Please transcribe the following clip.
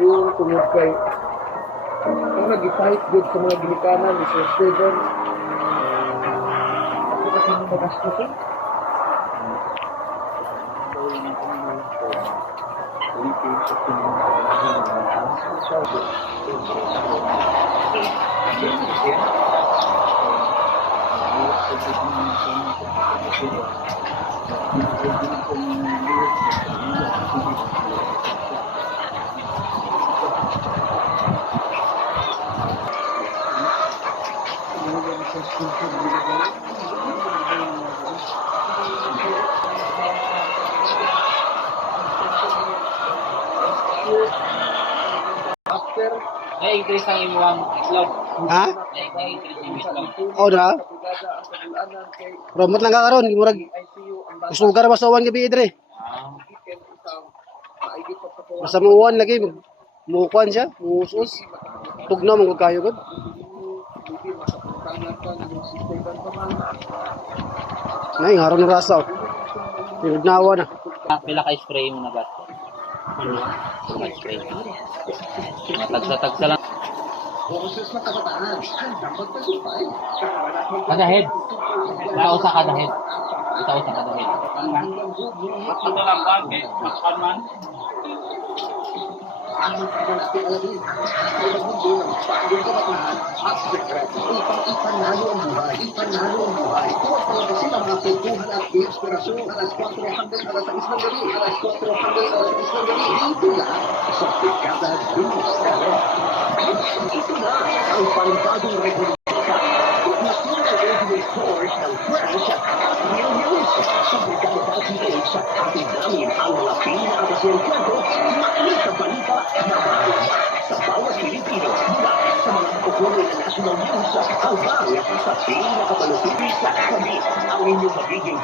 Yung tungod kay ang nag-fight good sa mga ginikanan ni Sir Steven. Ako kasi yung magastusin. After Na-increase ang imuang islog. Ha? Na-increase ang islog. O na? kapigada ang kagulanan kay Promote lang ka karon, murag ICU ang bata usugar ba sa uwan gabi idre. iken isang maigi pa sa Basta mo uwan lagi mukuan siya, muusos. Tugnaw man gud kayo gud. hindi makapuntahan ka ng system pa man. Nay ngaron ng rasa. Tinugnawa na. Pila ka spray mo na ba? Spray. Matagsa-tagsa lang. Boses na kabataan, handang magtagumpay. Kada head. Tao sa kada head. Tao sa kada head. Ito lang ba? Okay. Makpan man. Ang pagkakas ng alagin, ay nagmundo ng bagong kabataan at sekreto upang ipanalo ang buhay. Ipanalo ang buhay. Huwag palagasin ang mga kwentuhan at inspirasyon. Alas 4 hanggang alas 6 ng gabi. Alas 4 hanggang alas 6 ng gabi. Dito lang sa Picada News Channel. Ito na ang panibagong regulasyon. National Radio Force ng Fresh at New News. Sa Picada TV sa ating namin ang mga pinakasentado makinig sa balita na mahalaga sa bawat Pilipino mula sa mga kukuloy na national news hanggang sa pinakabalutibis sa kami ang inyong magiging